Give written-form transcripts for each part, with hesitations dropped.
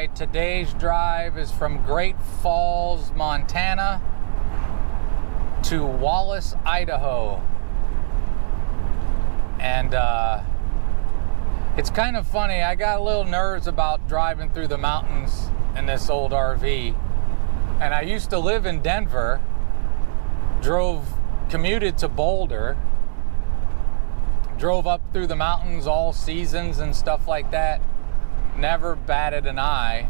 right, today's drive is from Great Falls, Montana to Wallace, Idaho. And it's kind of funny. I got a little nerves about driving through the mountains in this old RV. And I used to live in Denver, commuted to Boulder, drove up through the mountains all seasons and stuff like that. Never batted an eye.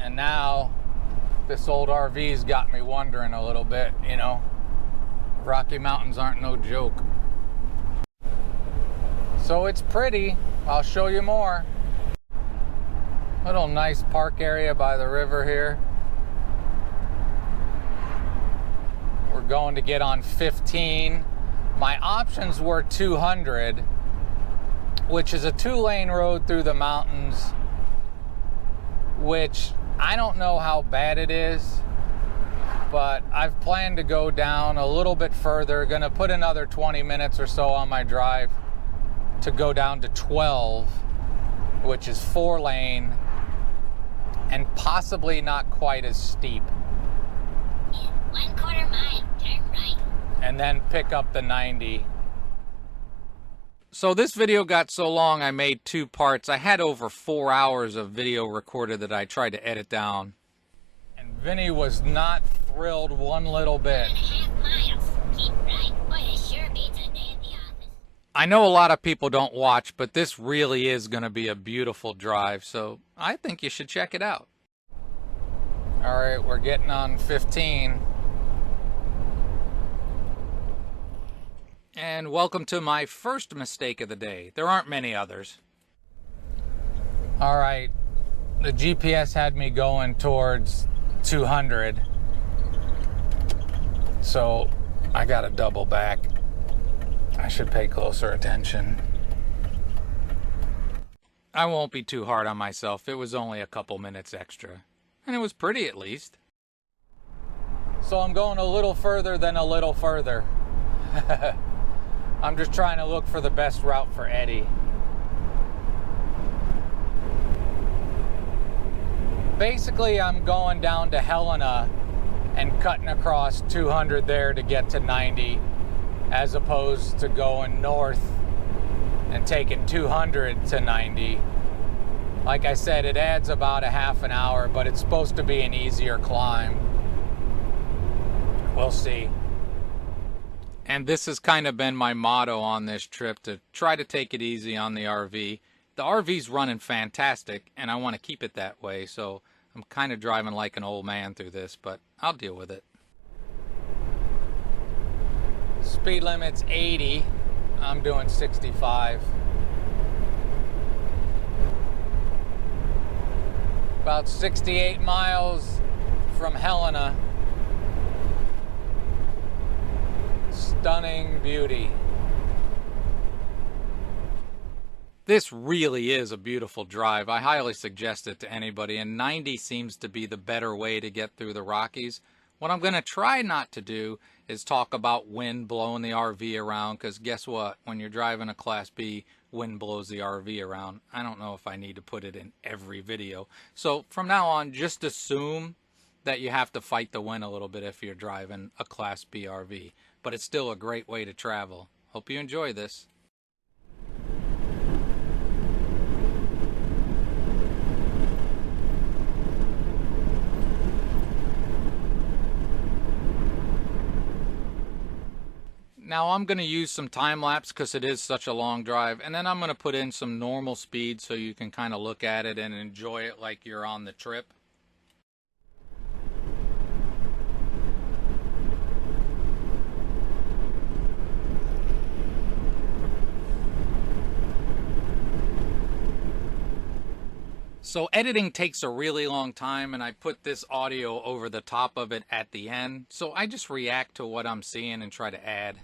And now this old RV's got me wondering a little bit, you know. Rocky Mountains aren't no joke. So it's pretty. I'll show you more. Little nice park area by the river here. We're going to get on 15. My options were 200, which is a 2-lane road through the mountains, which I don't know how bad it is, but I've planned to go down a little bit further. Gonna put another 20 minutes or so on my drive to go down to 12, which is 4-lane and possibly not quite as steep. In 1/4 mile, turn right. And then pick up the 90. So this video got so long I made 2 parts. I had over 4 hours of video recorded that I tried to edit down. And Vinny was not thrilled one little bit. 1.5 miles. Keep right. Boy, it sure beats a day at the office. I know a lot of people don't watch, but this really is going to be a beautiful drive, so I think you should check it out. All right, we're getting on 15. And welcome to my first mistake of the day. There aren't many others. All right, the GPS had me going towards 200. So I got to double back. I should pay closer attention. I won't be too hard on myself. It was only a couple minutes extra. And it was pretty at least. So I'm going a little further than a little further. I'm just trying to look for the best route for Eddie. Basically, I'm going down to Helena and cutting across 200 there to get to 90, as opposed to going north and taking 200 to 90. Like I said, it adds about a half an hour, but it's supposed to be an easier climb. We'll see. And this has kind of been my motto on this trip, to try to take it easy on the RV. The RV's running fantastic, and I want to keep it that way, so I'm kind of driving like an old man through this, but I'll deal with it. Speed limit's 80. I'm doing 65. About 68 miles from Helena. Stunning beauty. This really is a beautiful drive. I highly suggest it to anybody, and 90 seems to be the better way to get through the Rockies. What I'm going to try not to do is talk about wind blowing the RV around, because guess what? When you're driving a Class B, wind blows the RV around. I don't know if I need to put it in every video. So from now on, just assume that you have to fight the wind a little bit if you're driving a Class B RV. But it's still a great way to travel. Hope you enjoy this. Now I'm going to use some time lapse because it is such a long drive, and then I'm going to put in some normal speed so you can kind of look at it and enjoy it like you're on the trip. So editing takes a really long time, and I put this audio over the top of it at the end, so I just react to what I'm seeing and try to add.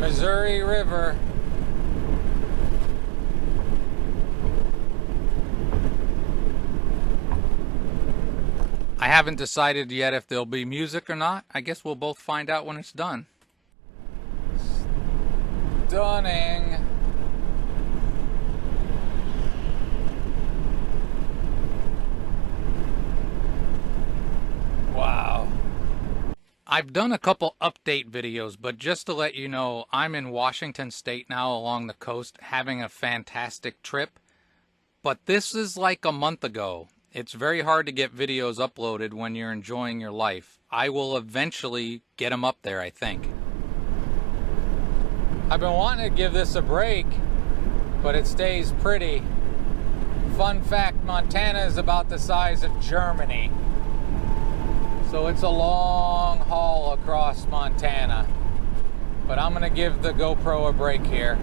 Missouri River. I haven't decided yet if there'll be music or not. I guess we'll both find out when it's done. Stunning. Wow. I've done a couple update videos, but just to let you know, I'm in Washington State now along the coast having a fantastic trip. But this is like a month ago. It's very hard to get videos uploaded when you're enjoying your life. I will eventually get them up there, I think. I've been wanting to give this a break, but it stays pretty. Fun fact, Montana is about the size of Germany. So it's a long haul across Montana. But I'm gonna give the GoPro a break here.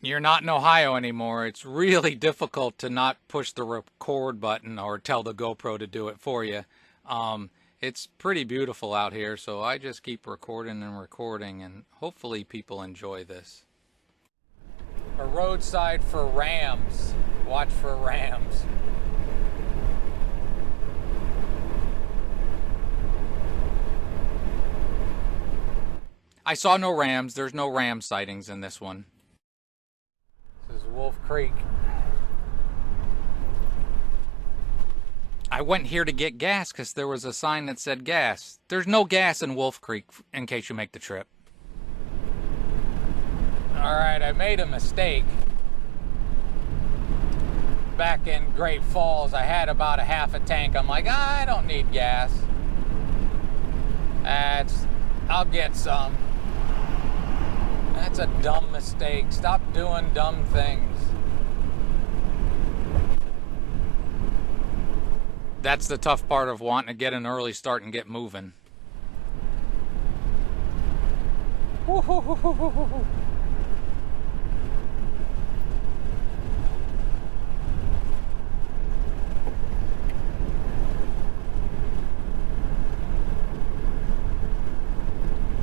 You're not in Ohio anymore. It's really difficult to not push the record button or tell the GoPro to do it for you. It's pretty beautiful out here, so I just keep recording and recording, and hopefully people enjoy this. A roadside for rams. Watch for rams. I saw no rams. There's no ram sightings in this one. This is Wolf Creek. I went here to get gas because there was a sign that said gas. There's no gas in Wolf Creek in case you make the trip. Alright, I made a mistake. Back in Great Falls, I had about a half a tank. I'm like, I don't need gas. I'll get some. That's a dumb mistake. Stop doing dumb things. That's the tough part of wanting to get an early start and get moving.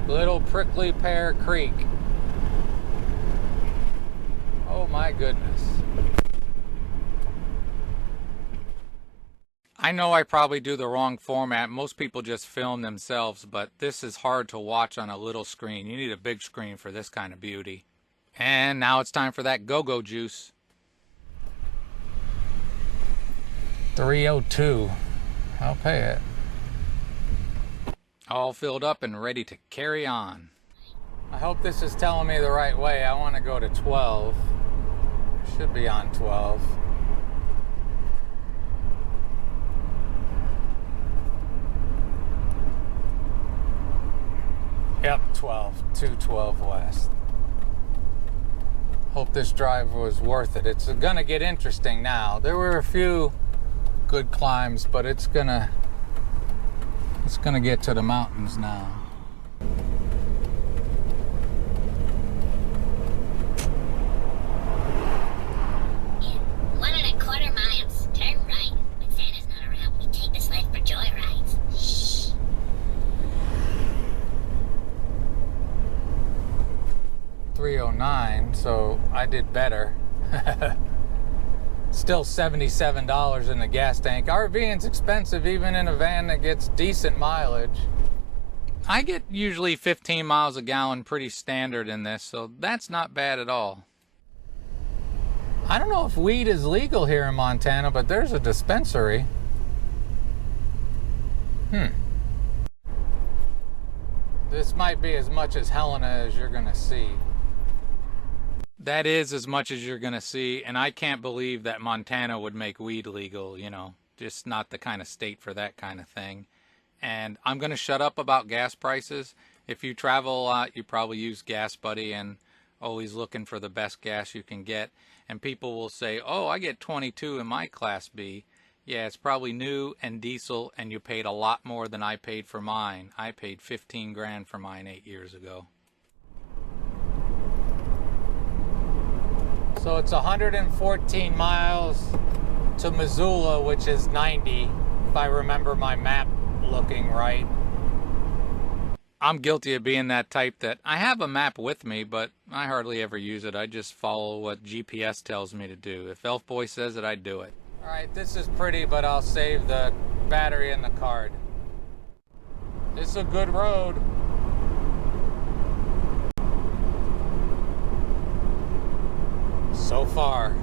Little Prickly Pear Creek. Oh my goodness. I know I probably do the wrong format. Most people just film themselves, but this is hard to watch on a little screen. You need a big screen for this kind of beauty. And now it's time for that go-go juice. 302. I'll pay it. All filled up and ready to carry on. I hope this is telling me the right way. I want to go to 12. Should be on 12. Yep, 12. 212 west. Hope this drive was worth it. It's gonna get interesting now. There were a few good climbs, but it's gonna get to the mountains now. In 1.25 miles, turn right. When Santa's not around, we take the sled for joyrides. Shh. $309, so I did better. Still $77 in the gas tank. RVing's expensive even in a van that gets decent mileage. I get usually 15 miles a gallon pretty standard in this, so that's not bad at all. I don't know if weed is legal here in Montana, but there's a dispensary. This might be as much as Helena as you're gonna see. That is as much as you're gonna see, and I can't believe that Montana would make weed legal, you know, just not the kind of state for that kind of thing. And I'm gonna shut up about gas prices. If you travel a lot, you probably use Gas Buddy and always looking for the best gas you can get. And people will say, oh, I get 22 in my Class B. Yeah, it's probably new and diesel, and you paid a lot more than I paid for mine. I paid 15 grand for mine 8 years ago. So it's 114 miles to Missoula, which is 90, if I remember my map looking right. I'm guilty of being that type that I have a map with me, but I hardly ever use it. I just follow what GPS tells me to do. If Elf Boy says it, I do it. All right, this is pretty, but I'll save the battery in the card. This is a good road. So far.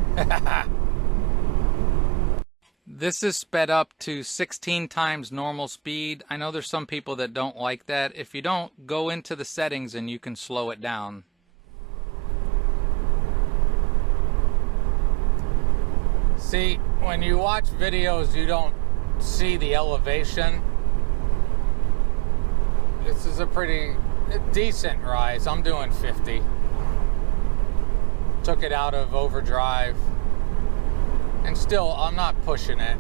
This is sped up to 16 times normal speed. I know there's some people that don't like that. If you don't, go into the settings and you can slow it down. See, when you watch videos, you don't see the elevation. This is a pretty decent rise. I'm doing 50. Took it out of overdrive. And still, I'm not pushing it.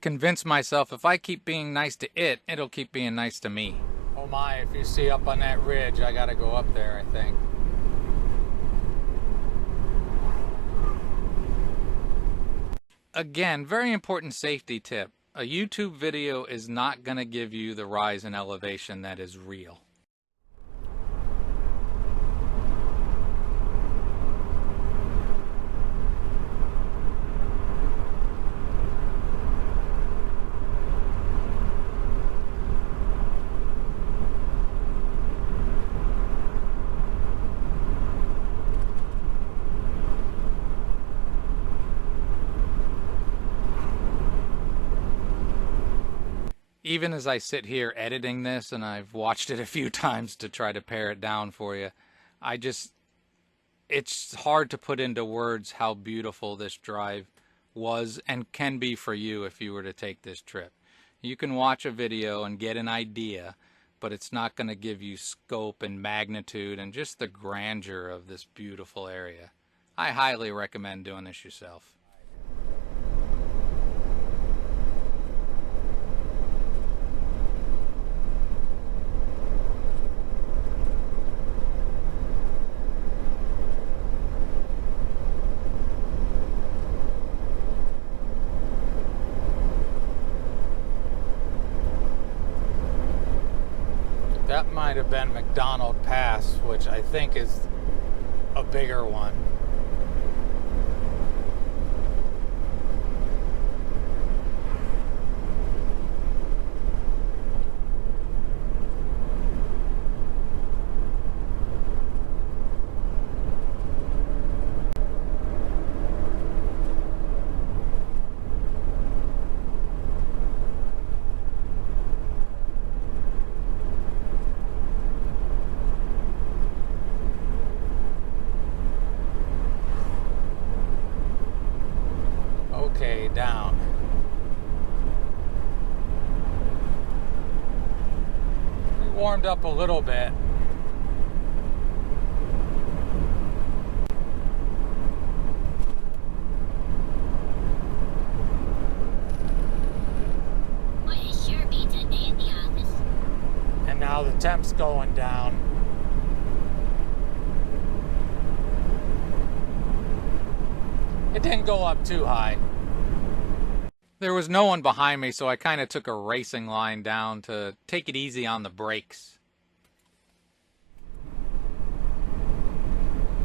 Convince myself if I keep being nice to it, it'll keep being nice to me. Oh my, if you see up on that ridge, I gotta go up there, I think. Again, very important safety tip. A YouTube video is not gonna give you the rise in elevation that is real. Even as I sit here editing this, and I've watched it a few times to try to pare it down for you, it's hard to put into words how beautiful this drive was and can be for you if you were to take this trip. You can watch a video and get an idea, but it's not going to give you scope and magnitude and just the grandeur of this beautiful area. I highly recommend doing this yourself. That might have been McDonald Pass, which I think is a bigger one. Okay, down. We warmed up a little bit. Boy, this sure beats a day in the office. And now the temp's going down. It didn't go up too high. There was no one behind me, so I kind of took a racing line down to take it easy on the brakes.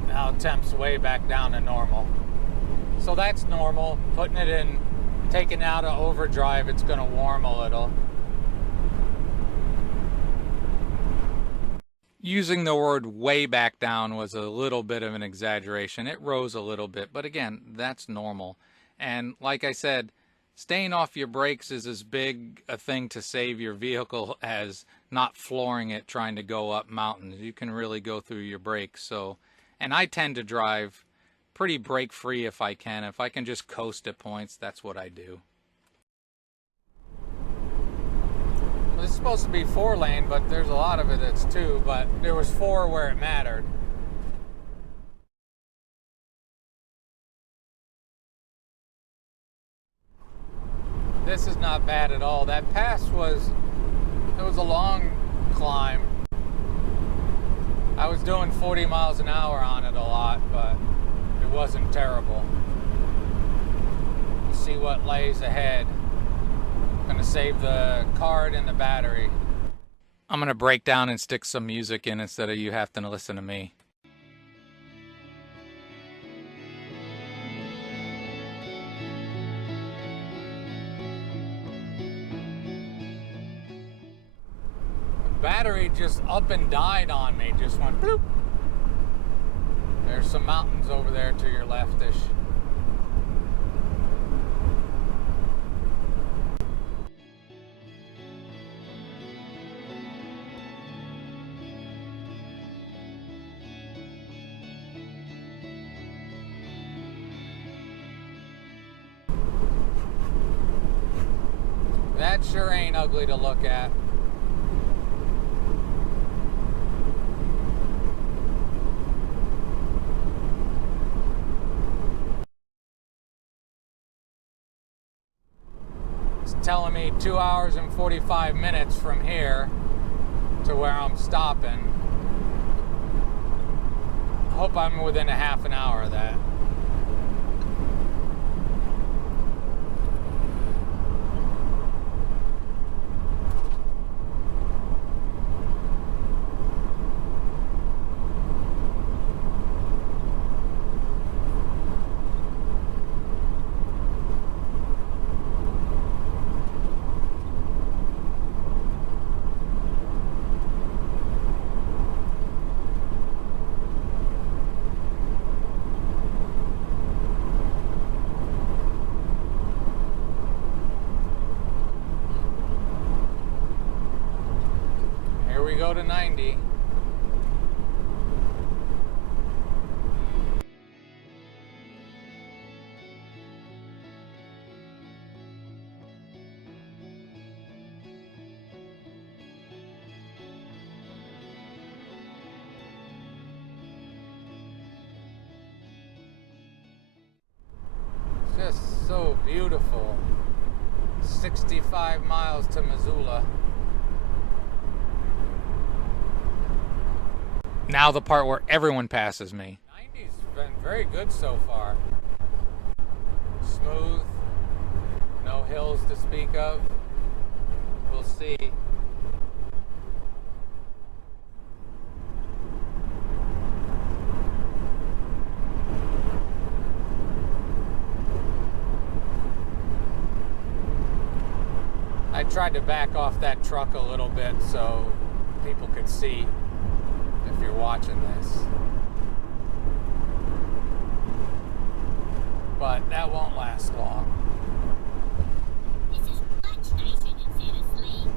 Now temp's way back down to normal. So that's normal. Putting it in, taking out of overdrive, it's going to warm a little. Using the word way back down was a little bit of an exaggeration. It rose a little bit, but again, that's normal. And like I said, staying off your brakes is as big a thing to save your vehicle as not flooring it trying to go up mountains. You can really go through your brakes. So, and I tend to drive pretty brake free if I can. If I can just coast at points, that's what I do. This is supposed to be 4-lane, but there's a lot of it that's 2, but there was 4 where it mattered. This is not bad at all. That pass it was a long climb. I was doing 40 miles an hour on it a lot, but it wasn't terrible. Let's see what lays ahead. Gonna save the card and the battery. I'm gonna break down and stick some music in instead of you having to listen to me. The battery just up and died on me, just went bloop. There's some mountains over there to your leftish. That sure ain't ugly to look at. It's telling me 2 hours and 45 minutes from here to where I'm stopping. I hope I'm within a half an hour of that. We go to 90. Just so beautiful. 65 miles to Missoula. Now the part where everyone passes me. 90's been very good so far. Smooth, no hills to speak of. We'll see. I tried to back off that truck a little bit so people could see. If you're watching this, but that won't last long. This is much nicer than Santa's sleigh.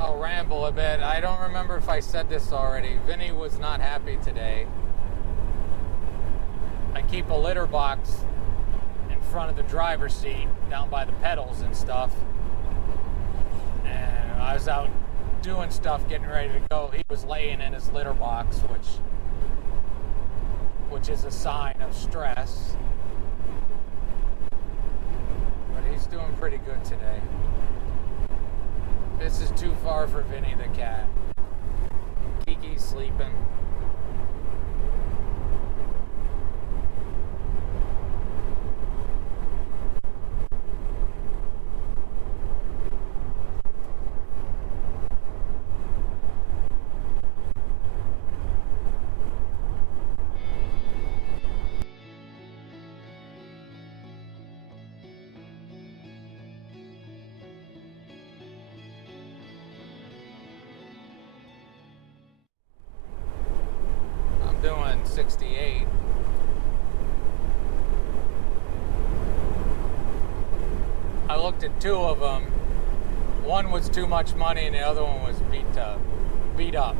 I'll ramble a bit. I don't remember if I said this already. Vinny was not happy today. I keep a litter box front of the driver's seat down by the pedals and stuff, and I was out doing stuff getting ready to go. He was laying in his litter box, which is a sign of stress, but he's doing pretty good today. This is too far for Vinny the cat. Kiki's sleeping. Doing 68. I looked at two of them. One was too much money and the other one was beat up.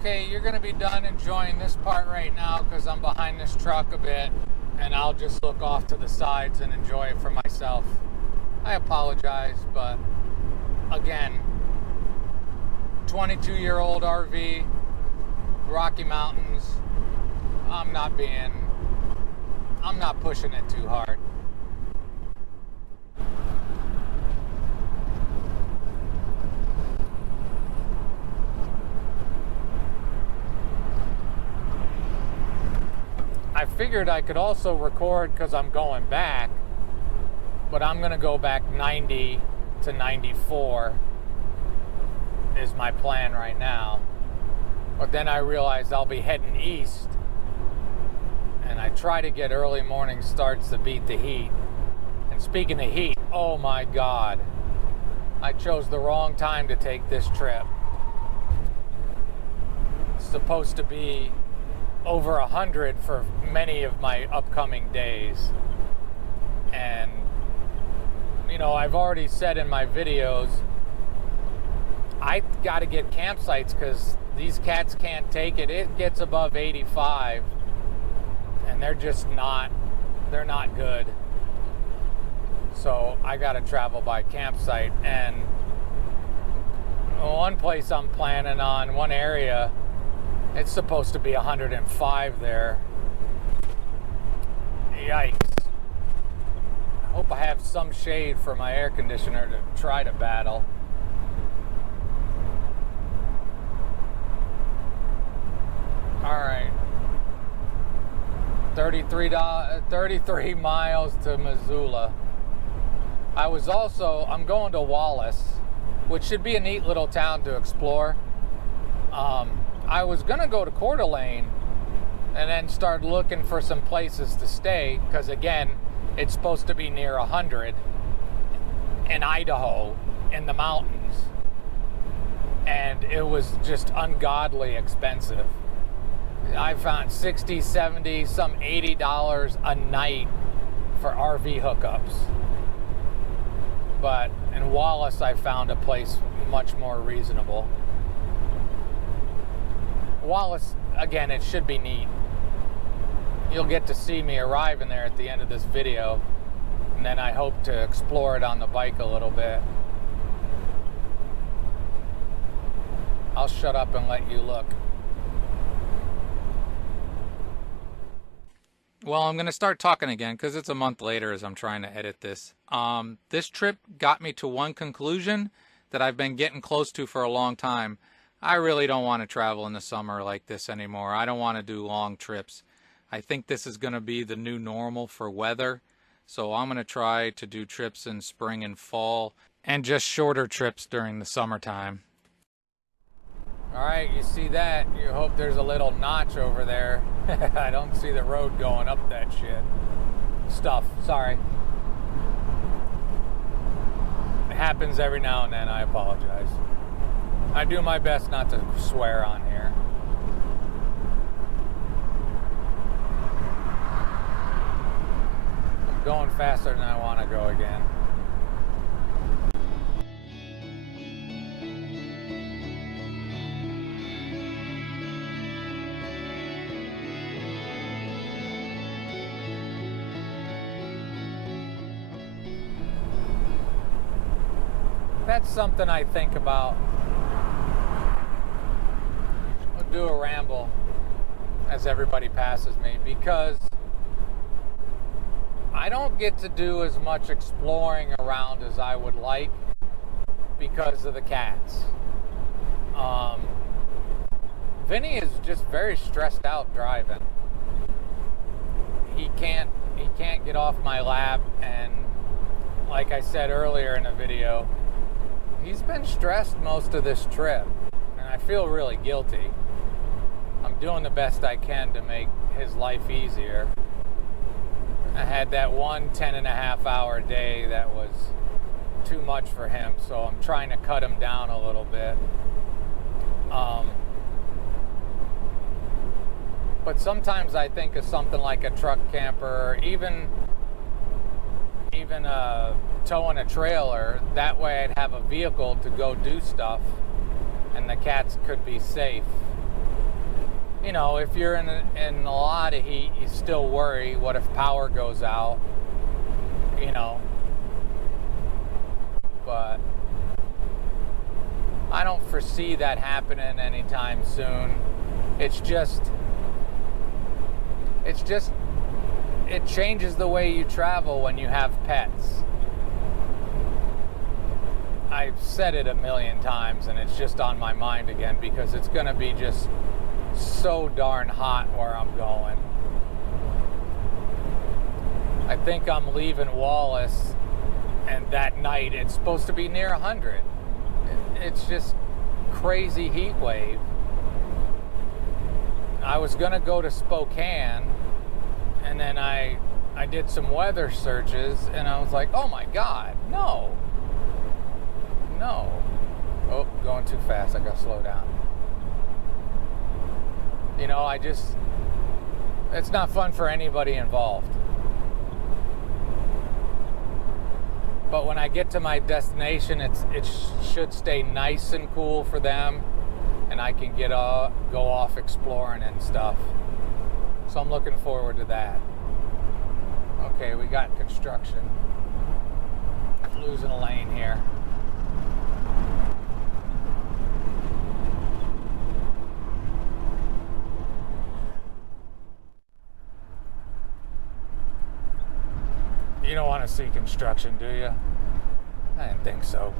Okay, you're gonna be done enjoying this part right now because I'm behind this truck a bit, and I'll just look off to the sides and enjoy it for myself. I apologize, but again, 22-year-old RV, Rocky Mountains, I'm not pushing it too hard. I figured I could also record because I'm going back, but I'm going to go back 90 to 94 is my plan right now. But then I realized I'll be heading east, and I try to get early morning starts to beat the heat. And speaking of heat, oh my God, I chose the wrong time to take this trip. It's supposed to be over 100 for many of my upcoming days. And, you know, I've already said in my videos, I got to get campsites because these cats can't take it. It gets above 85 and they're not good. So I got to travel by campsite. And one place I'm planning on, one area, it's supposed to be 105 there. Yikes. I hope I have some shade for my air conditioner to try to battle. Alright. 33 miles to Missoula. I'm going to Wallace, which should be a neat little town to explore. I was gonna go to Coeur d'Alene and then start looking for some places to stay, because again, it's supposed to be near 100 in Idaho in the mountains, and it was just ungodly expensive. I found $60, $70, some $80 a night for RV hookups. But in Wallace, I found a place much more reasonable. Wallace, again, it should be neat. You'll get to see me arriving there at the end of this video, and then I hope to explore it on the bike a little bit. I'll shut up and let you look. Well, I'm going to start talking again because it's a month later as I'm trying to edit this. This trip got me to one conclusion that I've been getting close to for a long time. I really don't want to travel in the summer like this anymore. I don't want to do long trips. I think this is going to be the new normal for weather. So I'm going to try to do trips in spring and fall and just shorter trips during the summertime. All right, you see that? You hope there's a little notch over there. I don't see the road going up that sorry. It happens every now and then. I apologize. I do my best not to swear on here. I'm going faster than I want to go again. That's something I think about. I'll do a ramble as everybody passes me, because I don't get to do as much exploring around as I would like because of the cats. Vinny is just very stressed out driving. He can't get off my lap, and like I said earlier in the video, he's been stressed most of this trip, and I feel really guilty. I'm doing the best I can to make his life easier. I had that one 10.5-hour day that was too much for him, so I'm trying to cut him down a little bit. But sometimes I think of something like a truck camper, or even towing a trailer. That way I'd have a vehicle to go do stuff, and the cats could be safe. you know, if you're in a lot of heat, you still worry, what if power goes out, you know. But I don't foresee that happening anytime soon. It changes the way you travel when you have pets. I've said it a million times, and it's just on my mind again because it's going to be just so darn hot where I'm going. I think I'm leaving Wallace, and that night it's supposed to be near 100. It's just crazy heat wave. I was going to go to Spokane, and then I did some weather searches, and I was like, oh my God, no. Oh, going too fast. I gotta slow down. You know, it's not fun for anybody involved. But when I get to my destination, it should stay nice and cool for them, and I can go off exploring and stuff. So I'm looking forward to that. Okay, we got construction. Losing a lane here. You don't want to see construction, do you? I didn't think so.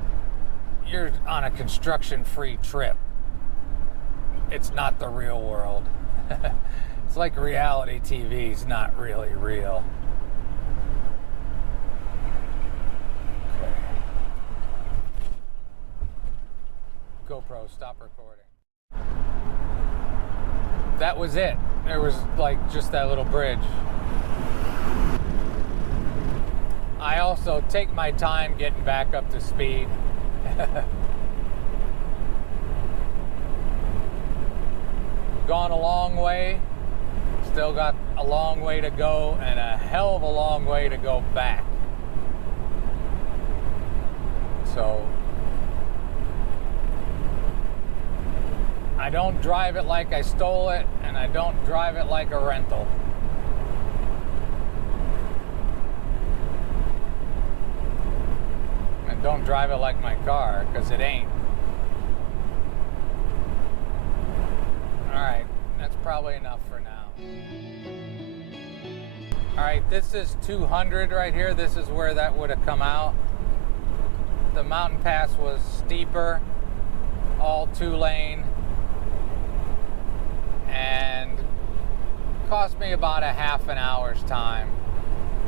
You're on a construction-free trip. It's not the real world. It's like reality TV is not really real. Okay. GoPro, stop recording. That was it. There was like just that little bridge. I also take my time getting back up to speed. Gone a long way, still got a long way to go, and a hell of a long way to go back. So I don't drive it like I stole it, and I don't drive it like a rental. And don't drive it like my car, because it ain't. Alright, that's probably enough for now. Alright, this is 200 right here. This is where that would have come out. The mountain pass was steeper, all 2-lane, and cost me about a half an hour's time.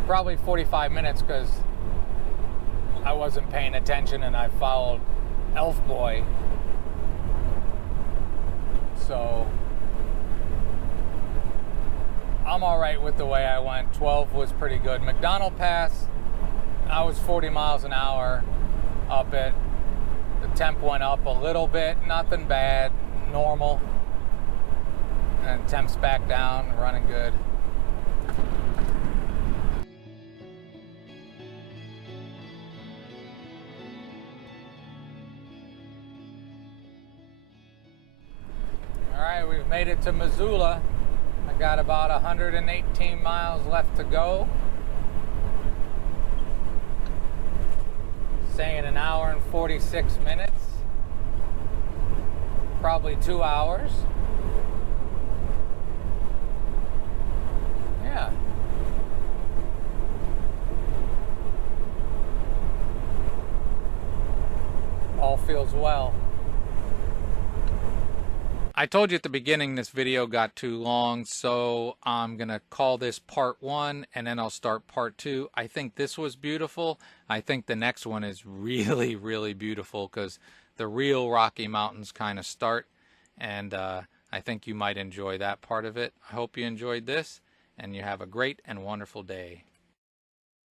Probably 45 minutes because I wasn't paying attention and I followed Elf Boy. So I'm all right with the way I went. 12 was pretty good. McDonald Pass, I was 40 miles an hour up it. The temp went up a little bit, nothing bad, normal. And temp's back down, running good. Alright, we've made it to Missoula. I got about 118 miles left to go. Saying an hour and 46 minutes. Probably 2 hours. Yeah. All feels well. I told you at the beginning this video got too long, so I'm going to call this part 1 and then I'll start part 2. I think this was beautiful. I think the next one is really, really beautiful because the real Rocky Mountains kind of start, and I think you might enjoy that part of it. I hope you enjoyed this, and you have a great and wonderful day.